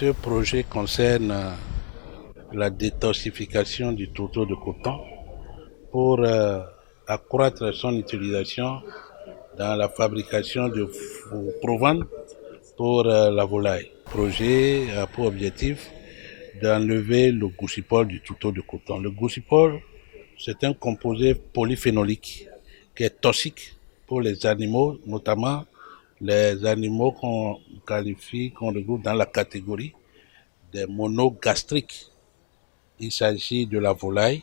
Ce projet concerne la détoxification du tourteau de coton pour accroître son utilisation dans la fabrication de provende pour la volaille. Le projet a pour objectif d'enlever le goussipole du tourteau de coton. Le goussipole, c'est un composé polyphénolique qui est toxique pour les animaux, notamment les animaux qu'on qualifie, qu'on regroupe dans la catégorie des monogastriques. Il s'agit de la volaille,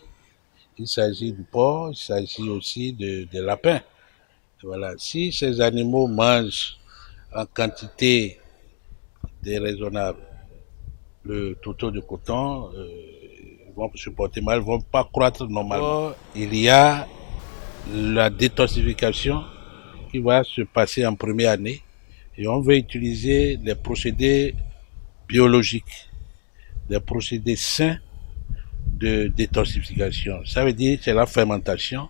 il s'agit du porc, il s'agit aussi des lapins. Voilà. Si ces animaux mangent en quantité déraisonnable le tourteau de coton, ils vont se porter mal, ils ne vont pas croître normalement. Il y a la détoxification qui va se passer en première année et on veut utiliser les procédés biologiques, des procédés sains de détoxification. Ça veut dire que c'est la fermentation.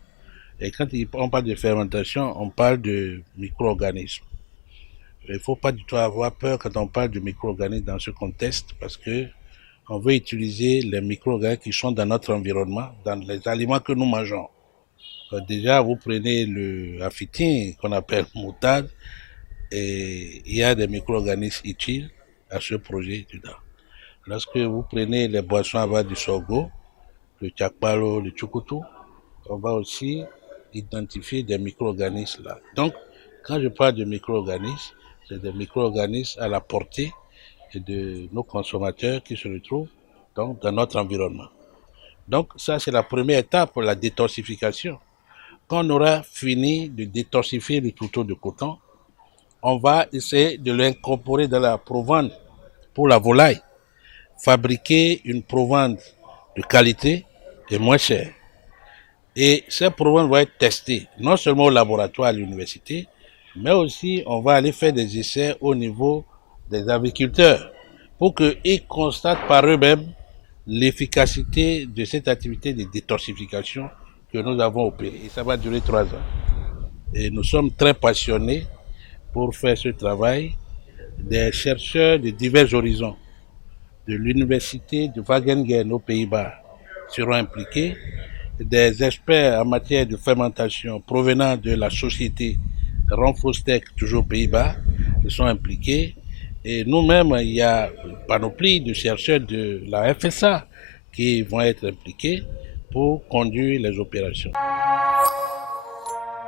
Et quand on parle de fermentation, on parle de micro-organismes. Il ne faut pas du tout avoir peur quand on parle de micro-organismes dans ce contexte parce que on veut utiliser les micro-organismes qui sont dans notre environnement, dans les aliments que nous mangeons. Déjà, vous prenez le aphytine qu'on appelle moutarde et il y a des micro-organismes utiles à ce projet dedans. Lorsque vous prenez les boissons à base du sorgho, le tchakpalo, le tchukutu, on va aussi identifier des micro-organismes là. Donc, quand je parle de micro-organismes, c'est des micro-organismes à la portée de nos consommateurs qui se retrouvent donc, dans notre environnement. Donc, ça, c'est la première étape pour la détoxification. Quand on aura fini de détoxifier le tourteau de coton, on va essayer de l'incorporer dans la provende pour la volaille. Fabriquer une provende de qualité et moins chère. Et ces provende vont être testés non seulement au laboratoire à l'université, mais aussi on va aller faire des essais au niveau des agriculteurs pour qu'ils constatent par eux-mêmes l'efficacité de cette activité de détoxification que nous avons opérée. Et ça va durer 3 ans. Et nous sommes très passionnés pour faire ce travail. Des chercheurs de divers horizons de l'université de Wageningen aux Pays-Bas seront impliqués. Des experts en matière de fermentation provenant de la société Ronfostec, toujours aux Pays-Bas, sont impliqués. Et nous-mêmes, il y a une panoplie de chercheurs de la FSA qui vont être impliqués pour conduire les opérations.